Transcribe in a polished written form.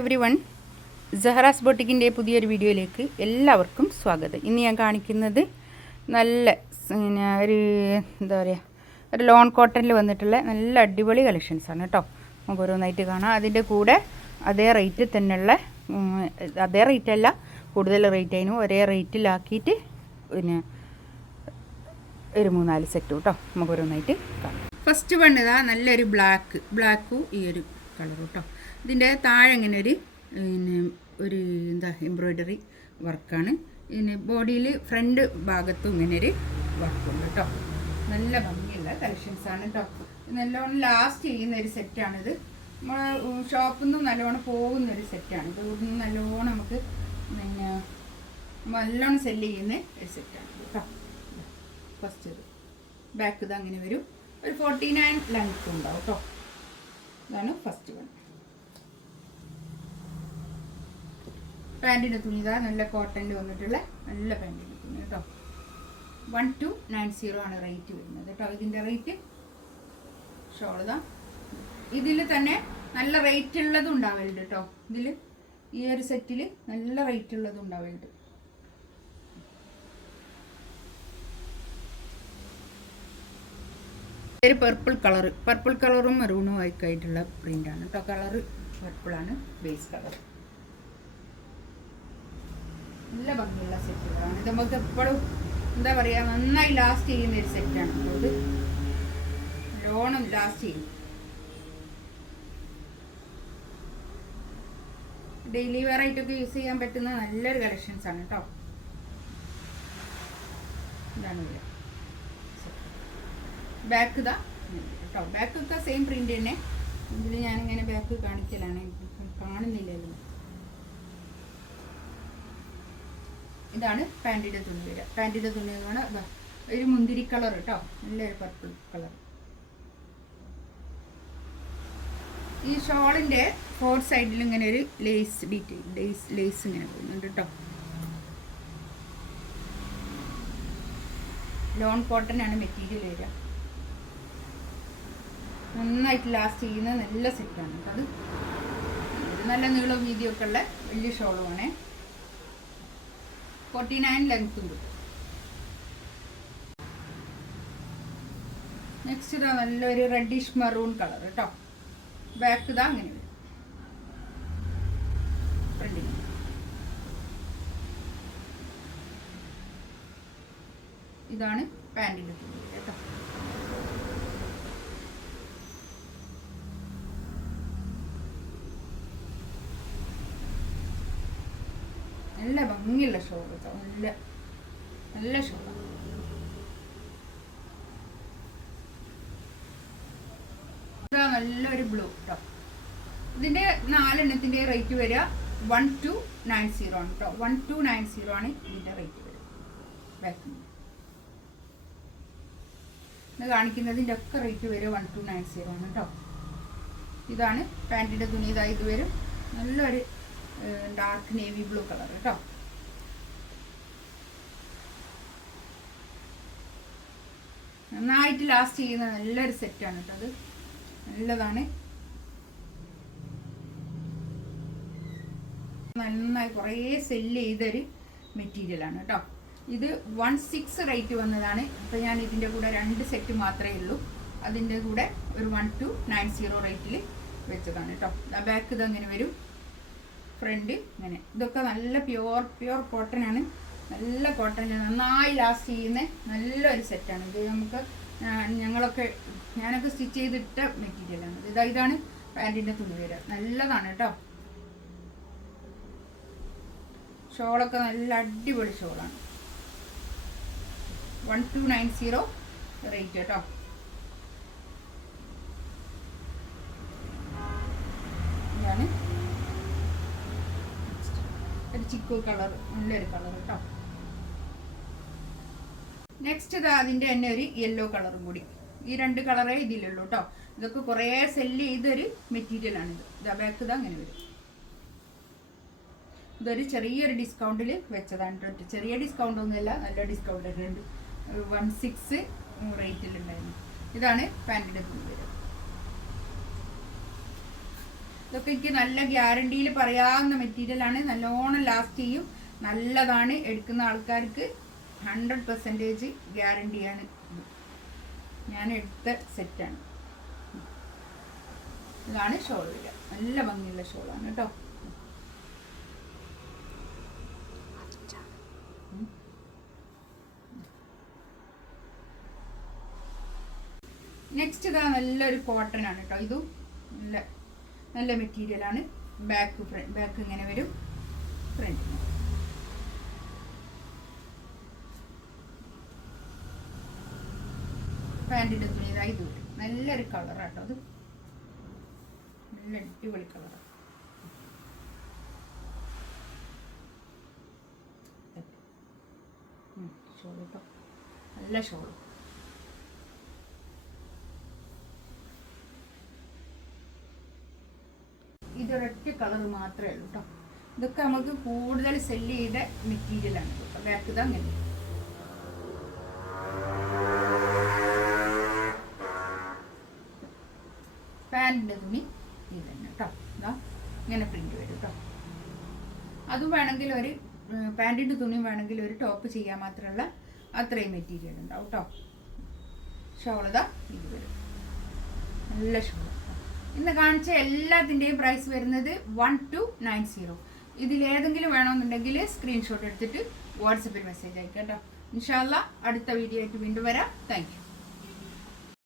Everyone, സഹറാസ് ബൊട്ടിക്കിൻ്റെ പുതിയൊരു വീഡിയോയിലേക്ക് എല്ലാവർക്കും സ്വാഗതം. ഇന്ന് ഞാൻ കാണിക്കുന്നത് നല്ല ഒരു എന്താ പറയുക, ഒരു ലോൺ കോട്ടണിൽ വന്നിട്ടുള്ള നല്ല അടിപൊളി കളക്ഷൻസാണ് കേട്ടോ. നമുക്ക് ഓരോന്നായിട്ട് കാണാം. അതിൻ്റെ കൂടെ അതേ റേറ്റ് തന്നെയുള്ള, അതേ റേറ്റല്ല, കൂടുതൽ റേറ്റ് അതിനും ഒരേ റേറ്റിലാക്കിയിട്ട് പിന്നെ ഒരു 3-4 സെറ്റ് കേട്ടോ. നമുക്ക് ഓരോന്നായിട്ട് കാണാം. ഫസ്റ്റ് വണ്ണതാ നല്ലൊരു ബ്ലാക്കും ഈ ഒരു കളർ കേട്ടോ. ഇതിൻ്റെ താഴെ ഇങ്ങനെ ഒരു എന്താ എംബ്രോയ്ഡറി വർക്കാണ്. പിന്നെ ബോഡിയിൽ ഫ്രണ്ട് ഭാഗത്തും ഇങ്ങനെ ഒരു വർക്കുണ്ട് കേട്ടോ. നല്ല ഭംഗിയുള്ള കളക്ഷൻസാണ് കേട്ടോ. നല്ലോണം ലാസ്റ്റ് ചെയ്യുന്ന ഒരു സെറ്റാണിത്. നമ്മൾ ഷോപ്പിൽ നിന്നും നല്ലോണം പോകുന്നൊരു സെറ്റാണ്. ഇത് നല്ലോണം നമുക്ക് പിന്നെ നല്ലോണം സെല്ല് ചെയ്യുന്ന ഒരു സെറ്റാണ് കേട്ടോ. ഫസ്റ്റ് ഇത് ബാക്ക് ഇത് അങ്ങനെ വരും. ഒരു 49 ലെങ്ത് ഉണ്ടാവും കേട്ടോ. ഇതാണ് ഫസ്റ്റ് വൺ. പാൻറ്റിൻ്റെ തുണി ഇതാ നല്ല കോട്ടണിൽ വന്നിട്ടുള്ള നല്ല പാൻറ്റിൻ്റെ തുണി കേട്ടോ. 1290 ആണ് റേറ്റ് വരുന്നത് കേട്ടോ. ഇതിൻ്റെ റേറ്റ് ഷോൾ ഇതാ. ഇതിൽ തന്നെ നല്ല റേറ്റ് ഉള്ളതും ഉണ്ടാവലുണ്ട് കേട്ടോ. ഇതിൽ ഈ ഒരു സെറ്റിൽ നല്ല റേറ്റ് ഉള്ളതും ഉണ്ടാവലുണ്ട്. ഒരു പർപ്പിൾ കളറും മെറൂണും ആയിട്ടുള്ള പ്രിൻ്റാണ് കേട്ടോ. കളറ് പർപ്പിളാണ് ബേസ് കളർ. നല്ല ഭംഗിയുള്ള സെറ്റുകളാണ്. ഇത് നമുക്ക് എപ്പോഴും എന്താ പറയുക, നന്നായി ലാസ്റ്റ് ചെയ്യുന്ന ഒരു സെറ്റാണ്. അത് നല്ലോണം ലാസ്റ്റ് ചെയ്യും. ഡെയിലി വെയർ ആയിട്ടൊക്കെ യൂസ് ചെയ്യാൻ പറ്റുന്ന നല്ലൊരു കളക്ഷൻസാണ് കേട്ടോ. ഇതാണ് ബാക്ക് ഇതാ കേട്ടോ. ബാക്കൊക്കെ സെയിം പ്രിന്റ് തന്നെ. ഇതിൽ ഞാനിങ്ങനെ ബാക്ക് കാണിക്കലാണ്, കാണുന്നില്ലല്ലോ. ഇതാണ് പാൻറ്റിൻ്റെ തുണി വരിക. പാൻറ്റിൻ്റെ തുണി കാണാം, ഒരു മുന്തിരി കളർ കേട്ടോ. നല്ലൊരു പർപ്പിൾ കളർ. ഈ ഷോളിൻ്റെ 4 സൈഡിൽ ഇങ്ങനെ ഒരു ലേസ് ഡീറ്റെയിൽ ലേസ് ഇങ്ങനെ പോകുന്നുണ്ട് കേട്ടോ. ലോൺ കോട്ടൺ ആണ് മെറ്റീരിയൽ വരിക. നന്നായിട്ട് ലാസ്റ്റ് ചെയ്യുന്ന നല്ല സെറ്റാണ് കേട്ടോ. അത് നല്ല നീളവും വീതിയൊക്കെ ഉള്ള വലിയ ഷോളുമാണ്. 49 ലെങ്ത്തും കിട്ടും. നെക്സ്റ്റ് ഇതാ നല്ലൊരു റെഡിഷ് മെറൂൺ കളർ കേട്ടോ. ബാക്ക് ഇതാ അങ്ങനെ വരും. ഫ്രണ്ടിൽ ഇതാണ് പാൻറ്റിൻ്റെ തുണി കേട്ടോ. നല്ല ഭംഗിയുള്ള ഷോൾ കേട്ടോ. നല്ല ഷോളാണ്. ഇതാ നല്ലൊരു ബ്ലൂ കേട്ടോ. ഇതിൻ്റെ 4 എണ്ണത്തിൻ്റെ റേറ്റ് വരിക 1290 ആണ് കേട്ടോ. 1290 ആണ് ഇതിൻ്റെ റേറ്റ് വരിക. ബാക്കിൽ ഇത് കാണിക്കുന്നതിൻ്റെ ഒക്കെ റേറ്റ് വരിക 1290 ആണ് കേട്ടോ. ഇതാണ് പാൻറ്റിൻ്റെ തുണി. ഇതാ ഇത് വരും നല്ലൊരു ഡാർക്ക് നേവി ബ്ലൂ കളർ കേട്ടോ. നന്നായിട്ട് ലാസ്റ്റ് ചെയ്യുന്ന നല്ലൊരു സെറ്റാണ് കേട്ടോ. അത് നല്ലതാണ്. നന്നായി കുറേ സെല്ല് ചെയ്തൊരു മെറ്റീരിയലാണ് കേട്ടോ. ഇത് 16 റേറ്റ് വന്നതാണ്. അപ്പോൾ ഞാൻ ഇതിൻ്റെ കൂടെ 2 സെറ്റ് മാത്രമേ ഉള്ളൂ. അതിൻ്റെ കൂടെ ഒരു 1290 റേറ്റിൽ വെച്ചതാണ് കേട്ടോ. ബാക്ക് ഇത് അങ്ങനെ വരും. ഫ്രണ്ട് ഇങ്ങനെ. ഇതൊക്കെ നല്ല പ്യുവർ കോട്ടൺ ആണ്. നല്ല കോട്ടൺ, നന്നായി ലാസ്റ്റ് ചെയ്യുന്ന നല്ലൊരു സെറ്റാണ് ഇത്. നമുക്ക് ഞാനൊക്കെ സ്റ്റിച്ച് ചെയ്തിട്ട മെറ്റീരിയലാണ്. ഇതാണ് പാൻറ്റിൻ്റെ തുണി വരിക. നല്ലതാണ് കേട്ടോ. ഷോളൊക്കെ നല്ല അടിപൊളി ഷോളാണ്. 1290 റേറ്റ് കേട്ടോ. ഇതാണ് ഒരു ചിക്കു കളർ, നല്ലൊരു കളർ കേട്ടോ. നെക്സ്റ്റ് ഇതാ അതിൻ്റെ തന്നെ ഒരു യെല്ലോ കളറും കൂടി. ഈ 2 കളറേ ഇതിലുള്ളൂ കേട്ടോ. ഇതൊക്കെ കുറേ സെല്ല് ചെയ്തൊരു മെറ്റീരിയലാണ് ഇത്. ഇതാ ബാക്ക് ഇതാ അങ്ങനെ വരും. ഇതൊരു ചെറിയൊരു ഡിസ്കൗണ്ടിൽ വെച്ചതാണ് കേട്ടോ. ചെറിയ ഡിസ്കൗണ്ട് ഒന്നുമില്ല, നല്ല ഡിസ്കൗണ്ട് ഉണ്ട്. 16 റേറ്റിലുണ്ടായിരുന്നു. ഇതാണ് പാൻറ്റിൻ്റെ തുണി വരിക. ഇതൊക്കെ എനിക്ക് നല്ല ഗ്യാരണ്ടിയിൽ പറയാവുന്ന മെറ്റീരിയലാണ്. നല്ലോണം ലാസ്റ്റ് ചെയ്യും, നല്ലതാണ്. എടുക്കുന്ന ആൾക്കാർക്ക് 100% ഗ്യാരണ്ടിയാണ്. ഞാൻ എടുത്ത സെറ്റാണ്. ഇതാണ് ഷോൾ വരിക. നല്ല ഭംഗിയുള്ള ഷോളാണ് കേട്ടോ. നെക്സ്റ്റ് ഇതാ നല്ലൊരു കോട്ടൺ ആണ് കേട്ടോ. ഇതും നല്ല നല്ല മെറ്റീരിയലാണ്. ബാക്ക് ഇങ്ങനെ വരും, ഫ്രണ്ട് പാൻറ്റിൻ്റെ തുണി ഇതാ ഇത് വരും. നല്ലൊരു കളറാട്ടോ. അത് നല്ല അടിപൊളി കളറാണ്. ഷോൾ കേട്ടോ, നല്ല ഷോൾ. ഇതൊരൊറ്റ കളർ മാത്രമേ ഉള്ളൂ കേട്ടോ. ഇതൊക്കെ നമുക്ക് കൂടുതൽ സെല്ല് ചെയ്ത മെറ്റീരിയലാണ് കേട്ടോ. ബാക്ക് ഇതാ അങ്ങനെ. പാൻറ്റിൻ്റെ തുണി ഇത് തന്നെ കേട്ടോ. ഇതാ ഇങ്ങനെ പ്രിന്റ് വരും കേട്ടോ. അതും വേണമെങ്കിൽ ഒരു പാൻറ്റിൻ്റെ തുണി വേണമെങ്കിൽ ഒരു ടോപ്പ് ചെയ്യാൻ മാത്രമുള്ള അത്രയും മെറ്റീരിയൽ ഉണ്ടാവും കേട്ടോ. ഷോളിതാ ഇത് വരും, നല്ല ഷോൾ. ഇന്ന് കാണിച്ച എല്ലാത്തിൻ്റെയും പ്രൈസ് വരുന്നത് 1290. ഇതിലേതെങ്കിലും വേണമെന്നുണ്ടെങ്കിൽ സ്ക്രീൻഷോട്ട് എടുത്തിട്ട് വാട്സപ്പിൽ മെസ്സേജ് അയക്കാം കേട്ടോ. ഇൻഷാ അല്ലാഹ് അടുത്ത വീഡിയോ ആയിട്ട് വീണ്ടും വരാം. Thank you.